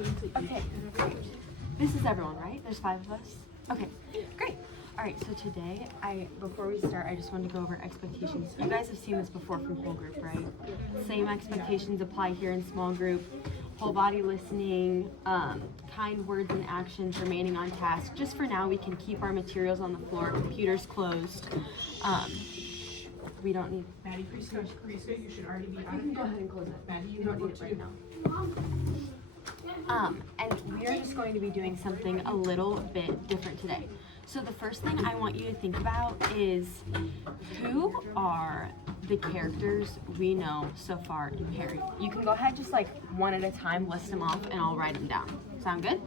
Okay, great. This is everyone, right? There's 5 of us? Okay, great. All right, so today, before we start, I just wanted to go over expectations. You guys have seen this before from whole group, right? Same expectations apply here in small group. Whole body listening, kind words and actions, remaining on task. Just for now, we can keep our materials on the floor, computers closed. We don't need... Maddie, Krista, you should already be out. You can go ahead and close it. Maddie, You don't need it right now. And we are just going to be doing something a little bit different today. So the first thing I want you to think about is, who are the characters we know so far in Harry? You can go ahead just like one at a time, list them off, and I'll write them down. Sound good?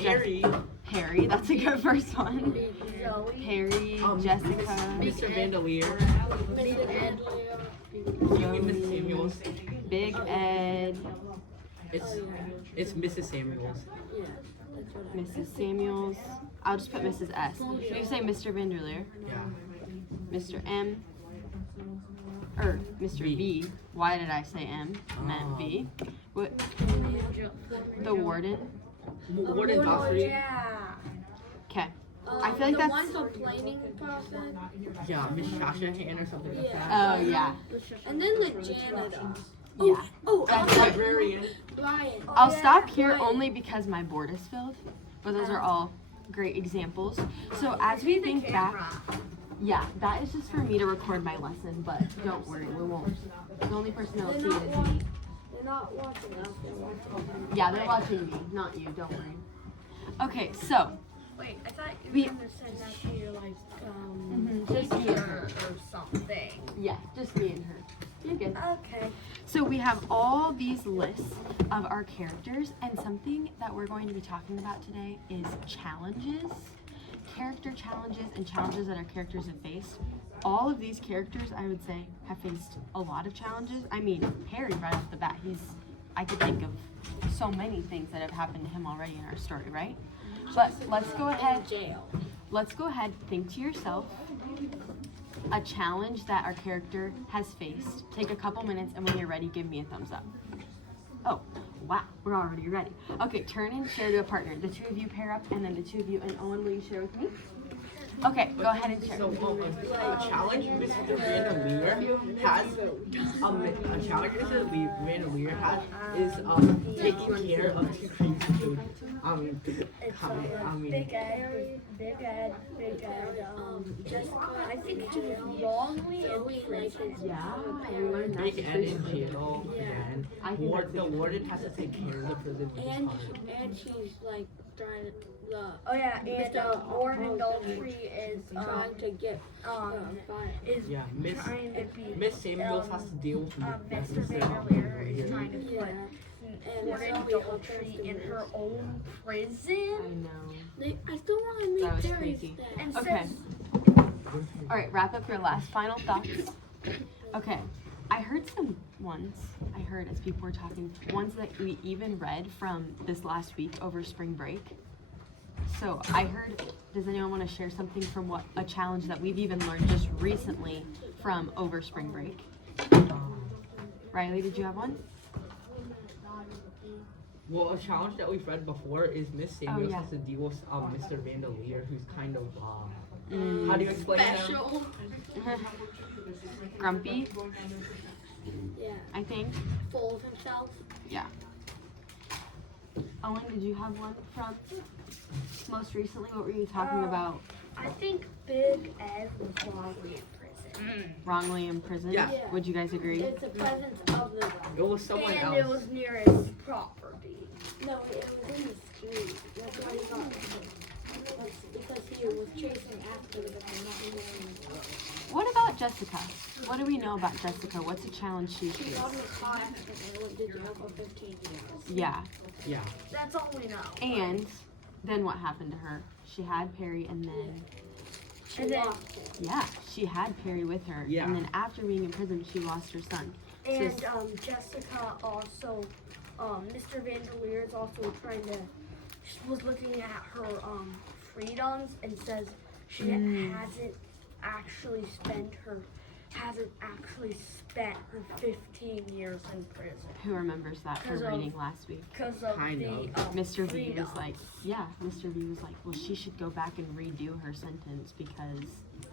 Jessica. Harry, that's a good first one. Zoe. Harry, Jessica, Mr. Vandalier. Miss Samuels. Big Ed, It's Mrs. Samuels. Yeah, that's what Mrs. Samuels. I'll just put Mrs. S. Did you say Mr. Vanderleer? Yeah. Mr. M. Or Mr. V. Why did I say M? I meant V. What? The warden. Warden Godfrey. Yeah. Okay. I feel like the that's. one complaining person. Yeah, Miss Shashahan or something like that. Oh yeah. And then the janitor. Yeah. Oh, That's it. Librarian. Brian. I'll stop here Brian. only because my board is filled. But those are all great examples. So as we think back. Yeah, that is just for me to record my lesson, but don't worry, we won't. The only person that will see it is me. They're not watching us. They're watching. Yeah, they're watching me, not you, don't worry. Okay, so. Wait, I thought you We- were gonna send that to your like Just me and teacher her. or something. Yeah, just me and her. You're good. Okay. So we have all these lists of our characters, and something that we're going to be talking about today is challenges, character challenges, and challenges that our characters have faced. All of these characters, I would say, have faced a lot of challenges. I mean, Harry, right off the bat, I could think of so many things that have happened to him already in our story, right? But let's go ahead. Jail. Let's go ahead, think to yourself a challenge that our character has faced. Take a couple minutes, and when you're ready, give me a thumbs up. Oh, wow, we're already ready. Okay, turn and share to a partner. The 2 of you pair up, and then the 2 of you. And Owen, will you share with me? Okay, go ahead and share. So, a challenge Mr. Vandalier has, a challenge Mr. Vandalier has is taking care of 2 creeps who, Big Ed, Jessica. I think she was wrongly in prison. Yeah, we learned that. Big Ed in jail, and I think that's the warden has to take care of the prison with his And heart. and she's like trying to Oh yeah, and Warden Daltrey is trying to get fired. is Yeah, trying to be Miss Samuels has to deal with Mr. Vanderleer is trying to put Yeah. And Warden Zoe helps us Daltrey to in do her it. own I prison. know. I still want to That make was Jerry's crazy. stay. And Okay. says, All right, wrap up your last final thoughts. Okay, I heard some ones. I heard as people were talking, ones that we even read from this last week over spring break. So I heard, does anyone want to share something from a challenge that we've even learned just recently from over spring break? Riley, did you have one? Well, a challenge that we've read before is Miss Samuels yeah. has to deal with Mr. Vandalier, who's kind of how do you explain Special. Grumpy, Yeah. I think. Full of himself. Yeah. Owen, did you have one from most recently? What were you talking about? I think Big Ed was wrongly in prison. Wrongly in prison? Yeah. Yeah. Would you guys agree? It's the presence of the. It was someone And else. it was near his property. No, it was in the street. That's why he got. That's because he was chasing after the What about Jessica? What do we know about Jessica? What's a challenge she She faced? got in a car accident and went to jail for 15 years. Yeah. Yeah. That's all we know. And then what happened to her? She had Perry, and then She And then- lost it. yeah, she had Perry with her. Yeah. And then after being in prison, she lost her son. And Jessica also, Mr. Vandalier is also trying to, she was looking at her freedoms and says she hasn't actually spent her hasn't actually spent the 15 years in prison Who remembers that from 'Cause of- reading last week? because of Kind the Mr. V freedom. was like, yeah, Mr. V was like, well, she should go back and redo her sentence because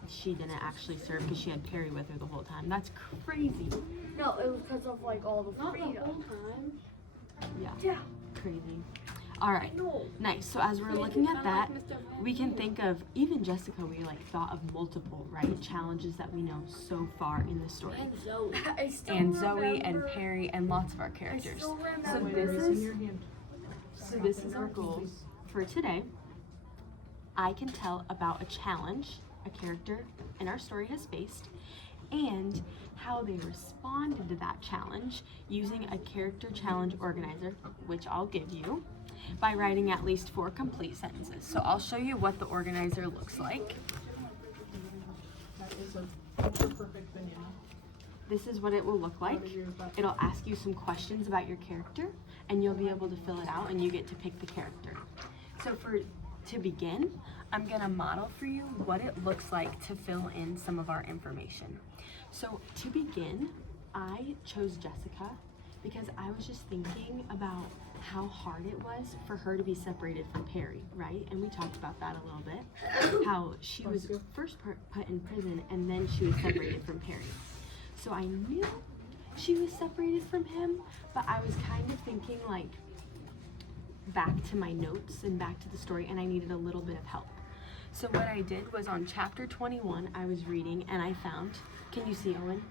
she didn't actually serve because she had Perry with her the whole time. That's crazy. No, it was because of like all the Not the freedom. whole time. Yeah, Yeah, crazy. All right, no. nice. So as we're looking at that, we can think of, even Jessica, we like thought of multiple, right, challenges that we know so far in the story. And Zoe. I still And Zoe and remember- Perry and lots of our I characters. still So remember. this in is your hand. So this is our goals for today. I can tell about a challenge a character in our story has faced and how they responded to that challenge using a character challenge organizer, which I'll give you, by writing at least 4 complete sentences. So I'll show you what the organizer looks like. That is a picture perfect banana. This is what it will look like. It'll ask you some questions about your character and you'll be able to fill it out and you get to pick the character. So to begin, I'm gonna model for you what it looks like to fill in some of our information. So to begin, I chose Jessica because I was just thinking about how hard it was for her to be separated from Perry, right? And we talked about that a little bit, how she was first put in prison and then she was separated from Perry. So I knew she was separated from him, but I was kind of thinking like back to my notes and back to the story, and I needed a little bit of help. So what I did was on chapter 21, I was reading and I found, can you see Owen?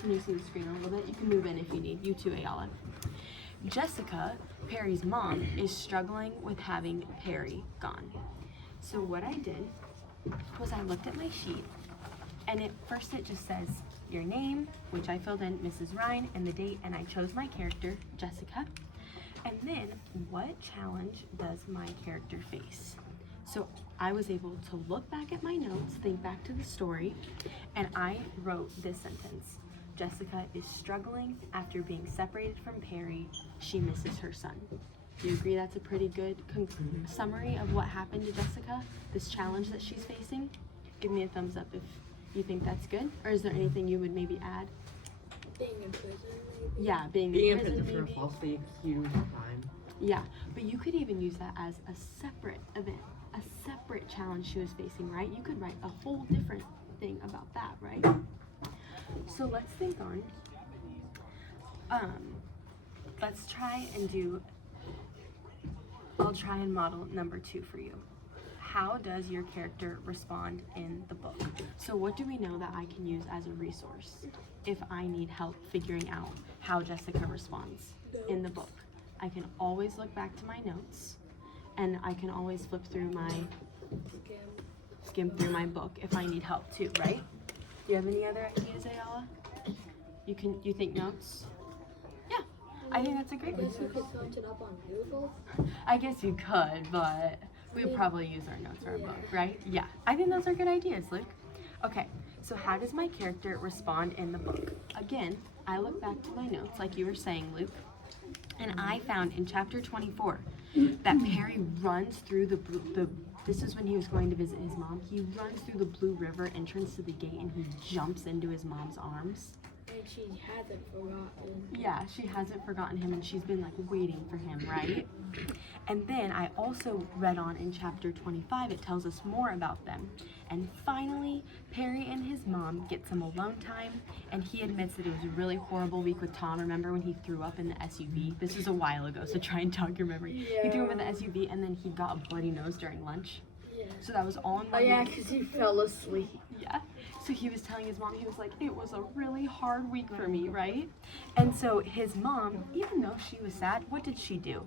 Can you see the screen a little bit? You can move in if you need. You too, Ayala. Jessica, Perry's mom, is struggling with having Perry gone. So what I did was I looked at my sheet, and at first it just says your name, which I filled in Mrs. Ryan, and the date, and I chose my character, Jessica. And then, what challenge does my character face? So I was able to look back at my notes, think back to the story, and I wrote this sentence. Jessica is struggling after being separated from Perry. She misses her son. Do you agree that's a pretty good summary of what happened to Jessica, this challenge that she's facing? Give me a thumbs up if you think that's good, or is there anything you would maybe add? Being in prison, maybe. Yeah, being Being in in prison prison for a maybe. falsely accused crime. Yeah, but you could even use that as a separate event, a separate challenge she was facing, right? You could write a whole different thing about that, right? So let's think on, let's try and do, I'll try and model number 2 for you. How does your character respond in the book? So what do we know that I can use as a resource if I need help figuring out how Jessica responds in the book? I can always look back to my notes and I can always flip through my, skim through my book if I need help too, right? Do you have any other ideas, Ayala? You think notes? Yeah, I think that's a great I guess we resource. could search it up on Google. I guess you could, but we would probably use our notes or our book, right? Yeah, I think those are good ideas, Luke. Okay, so how does my character respond in the book? Again, I look back to my notes, like you were saying, Luke, and I found in chapter 24 that Perry runs through this is when he was going to visit his mom. He runs through the Blue River entrance to the gate and he jumps into his mom's arms. And she hasn't forgotten. Yeah, she hasn't forgotten him and she's been like waiting for him, right? And then I also read on in chapter 25, it tells us more about them. And finally, Perry and his mom get some alone time and he admits that it was a really horrible week with Tom. Remember when he threw up in the SUV? This was a while ago, so try and jog your memory. He threw up in the SUV and then he got a bloody nose during lunch. Yeah. So that was all in Oh one yeah, week. because he fell asleep. Yeah. So he was telling his mom, he was like, it was a really hard week for me, right? And so his mom, even though she was sad, what did she do?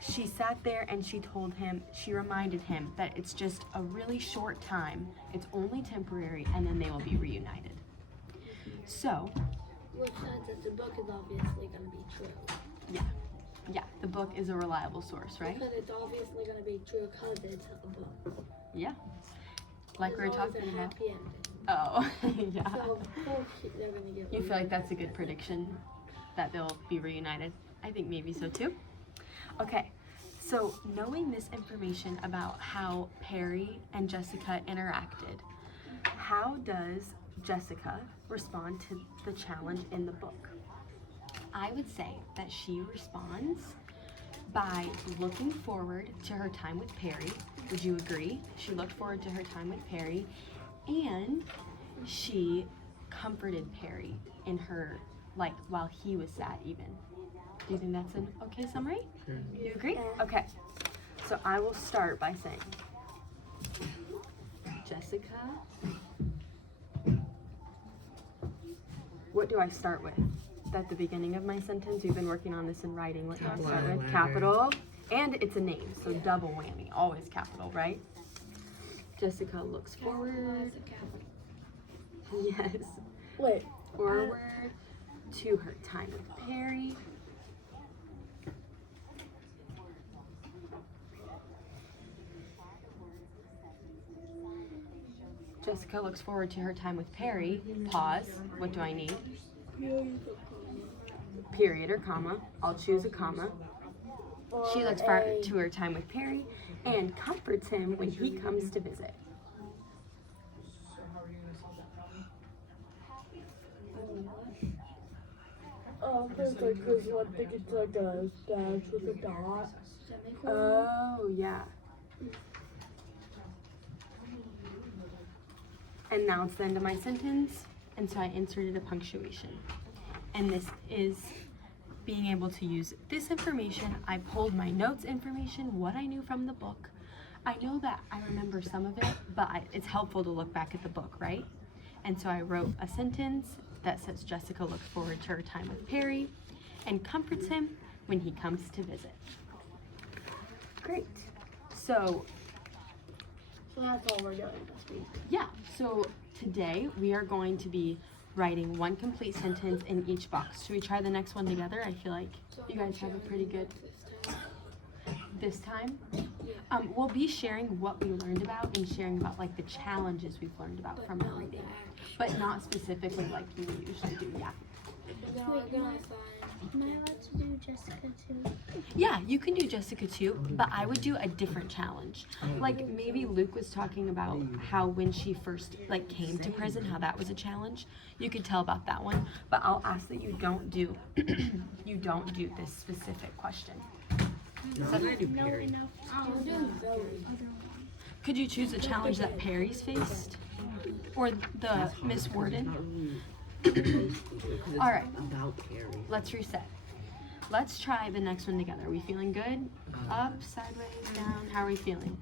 She sat there and she told him, she reminded him that it's just a really short time, it's only temporary, and then they will be reunited. So, Which says that the book is obviously going to be true. yeah, the book is a reliable source, right? Because it's obviously going to be true because it's a book. Yeah. Like we were There's always talking a about. happy ending. Oh, yeah. So of course they're going to get You feel like that's a good prediction that they'll be reunited? I think maybe so too. Okay, so knowing this information about how Perry and Jessica interacted, how does Jessica respond to the challenge in the book? I would say that she responds by looking forward to her time with Perry. Would you agree? She looked forward to her time with Perry, and she comforted Perry in her, like, while he was sad even. Do you think that's an okay summary? Sure. You agree? Okay. So I will start by saying, Jessica, what do I start with? At the beginning of my sentence, we've been working on this in writing. What do I start with? Capital, and it's a name, so double whammy, always capital, right? Jessica looks forward. Yes. Wait. Forward to her time with Perry. Jessica looks forward to her time with Perry. Pause. What do I need? Period or comma. I'll choose a comma. She looks forward to her time with Perry and comforts him when he comes to visit. So how are you gonna solve that problem? Because one thing it's like a dash with a dot. Oh, yeah. And now it's the end of my sentence, and so I inserted a punctuation. And this is being able to use this information. I pulled my notes information, what I knew from the book. I know that I remember some of it, but it's helpful to look back at the book, right? And so I wrote a sentence that says Jessica looks forward to her time with Perry and comforts him when he comes to visit. Great. So that's all we're doing this week. yeah, so today we are going to be writing one complete sentence in each box. Should we try the next one together? I feel like you guys have a pretty good this time. We'll be sharing what we learned about and sharing about like the challenges we've learned about from our reading, but not specifically like you usually do. Yeah. Am I allowed to do Jessica too? Yeah, you can do Jessica too, but I would do a different challenge. Like maybe Luke was talking about how when she first like came to prison, how that was a challenge. You could tell about that one, but I'll ask that you don't do you don't do this specific question. No, I'm gonna do Perry. Could you choose a challenge that Perry's faced? Or the Miss Warden? All right. About Perry. Let's reset. Let's try the next one together. Are we feeling good? Up, sideways, down? How are we feeling?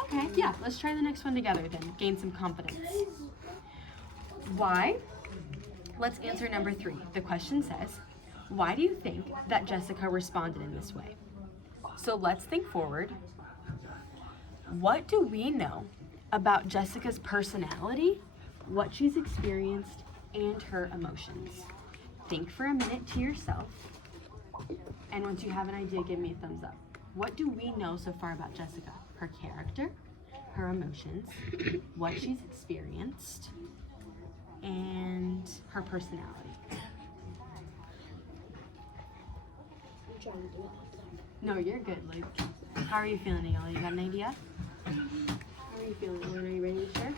Okay, yeah. Let's try the next one together then. Gain some confidence. Why? Let's answer number 3. The question says, why do you think that Jessica responded in this way? So let's think forward. What do we know about Jessica's personality, what she's experienced, and her emotions? Think for a minute to yourself, and once you have an idea, give me a thumbs up. What do we know so far about Jessica? Her character, her emotions, what she's experienced, and her personality. No, you're good, Luke. How are you feeling, Ayola? You got an idea? How are you feeling, Lauren? Are you ready to share?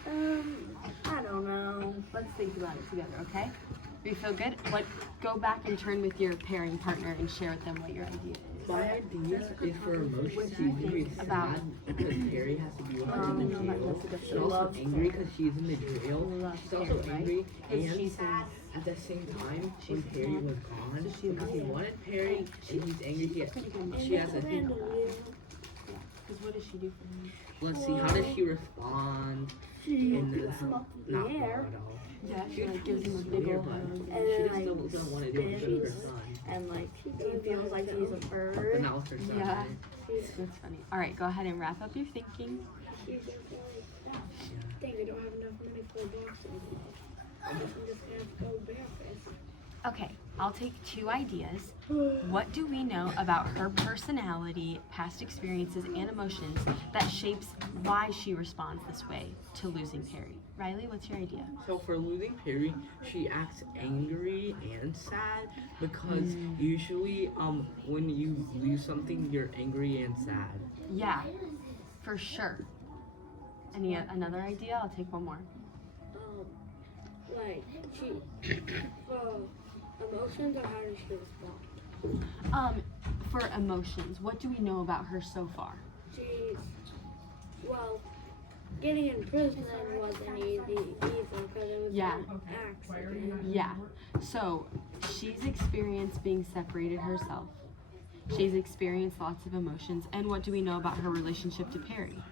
I don't know. Let's think about it together, okay? Do you feel good? Go back and turn with your pairing partner and share with them what your idea is. My idea is for emotions. What do you think about because Perry has to be with her in the about jail. Jessica? She's also angry because she's in the jail. She's also Perry, right? angry 'Cause and she's sad at the same time when she's Perry mad. was gone. So she Because he was- wanted Perry and he's angry. pretty good. She has a Because what does she do for him? Let's see, how does she respond in the up in not the air. at all. Yeah, she like gives him a big Weird, ol' but hug. And she then, just still doesn't want to do it with her spins. son. And like he feels like he's a But bird. not with her son. Yeah. right? That's funny. All right, go ahead and wrap up your thinking. Dang, I don't have enough money for a dog food. I'm just gonna have to go barefoot. Okay, I'll take 2 ideas. What do we know about her personality, past experiences, and emotions that shapes why she responds this way to losing Perry? Riley, what's your idea? So for losing Perry, she acts angry and sad because usually when you lose something, you're angry and sad. Yeah, for sure. Another idea? I'll take one more. like she for emotions, or how does she respond? For emotions, what do we know about her so far? She's well, getting in prison wasn't easy either because it was Yeah. an accident. Yeah. So she's experienced being separated herself. She's experienced lots of emotions. And what do we know about her relationship to Perry?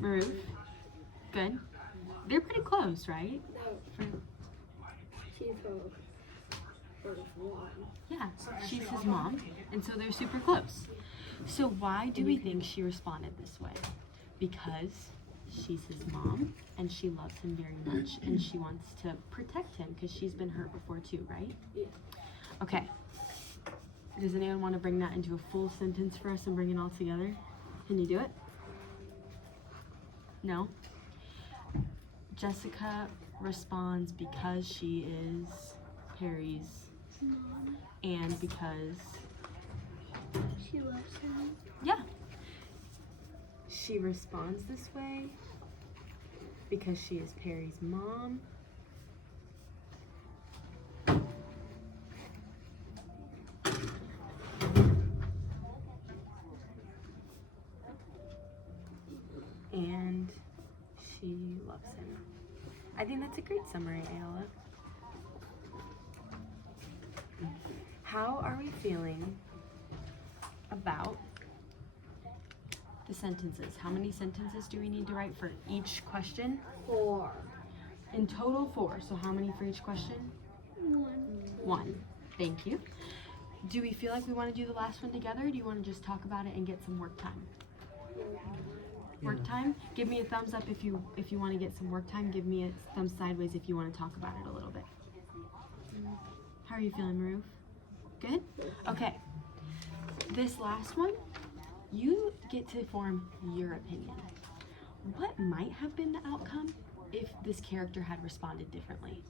Maruf? Good. They're pretty close, right? No, she's her first one. Yeah. She's his mom, and so they're super close. So why do we think she responded this way? Because she's his mom, and she loves him very much, and she wants to protect him because she's been hurt before too, right? Yeah. Okay. Does anyone want to bring that into a full sentence for us and bring it all together? Can you do it? No? Jessica responds because she is Perry's and because She loves him. yeah. She responds this way because she is Perry's mom. And she loves him. I think that's a great summary, Ayala. How are we feeling about the sentences? How many sentences do we need to write for each question? 4. In total, 4. So how many for each question? 1. Thank you. Do we feel like we want to do the last one together, or do you want to just talk about it and get some work time? Work time? Give me a thumbs up if you want to get some work time. Give me a thumbs sideways if you want to talk about it a little bit. How are you feeling, Maruf? Good? Okay. This last one, you get to form your opinion. What might have been the outcome if this character had responded differently?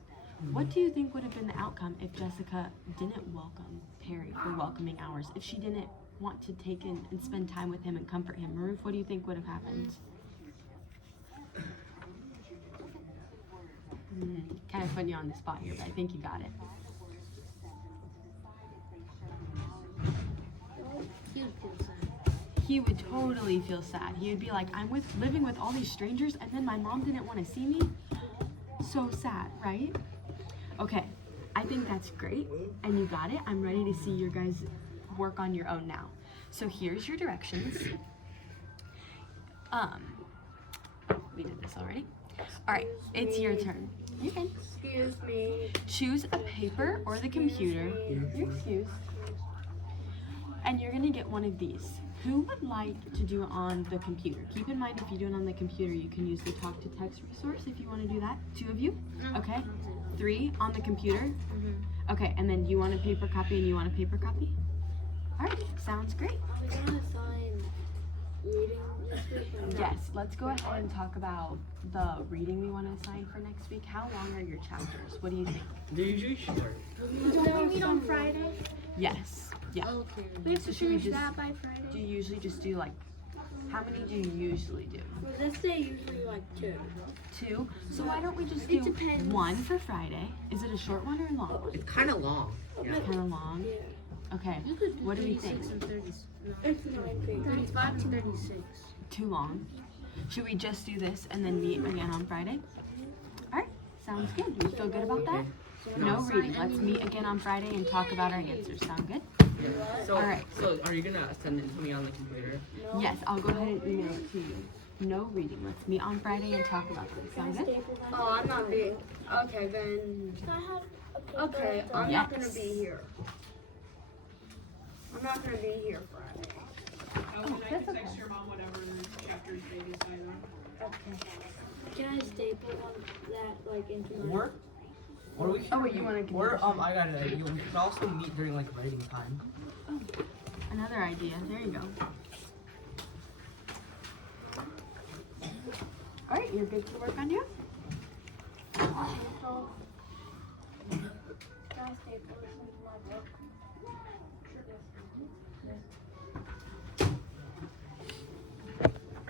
What do you think would have been the outcome if Jessica didn't welcome Perry for welcoming hours? If she didn't want to take in and spend time with him and comfort him? Maruf, what do you think would have happened? Kind of putting you on the spot here, but I think you got it. He would totally feel sad. He would be like, I'm living with all these strangers, and then my mom didn't want to see me. So sad, right? Okay, I think that's great, and you got it. I'm ready to see your guys work on your own now. So here's your directions. We did this already. All right, it's your turn. You can Excuse me. choose a paper or the computer. You're excused. And you're gonna get one of these. Who would like to do it on the computer? Keep in mind, if you do it on the computer, you can use the talk to text resource if you want to do that. 2 of you? Okay. 3 on the computer? Okay, and then you want a paper copy and you want a paper copy? All right, sounds great. Are we gonna assign reading this week or not? Yes, let's go ahead and talk about the reading we want to assign for next week. How long are your chapters? What do you think? They're usually short. Don't we meet on Friday? Yes. Yeah. Okay. We have to So should we finish just- that by Friday. Do you usually just do like, how many do you usually do? For this day, usually like 2. 2? So why don't we just It do depends. 1 for Friday? Is it a short one or a long one? It's kind of long. Yeah. Kind of long. Yeah. Okay. You could do What do we think? 36 and 30. It's 9 pages. 35 and 36. Too long. Should we just do this and then meet again on Friday? All right. Sounds good. Do you feel good about that? No reading. Let's meet again on Friday and talk about our answers. Sound good? Yeah. So, All right. So are you gonna send it to me on the computer? Yes. I'll go ahead and email it to you. No reading. Let's meet on Friday and talk about this. Sound good? Oh, I'm not being. Okay, then. Can I have a paper? Okay, I'm Yes. not gonna be here. I'm not gonna be here Friday. Oh, and I can text your mom whatever chapters they decide on. Okay. Can I staple that like into my? Or we Oh, wait, you want to? Or I got an idea. We could also meet during like writing time. Another idea. There you go. All right. You're good to work on you? Can I staple this into my book?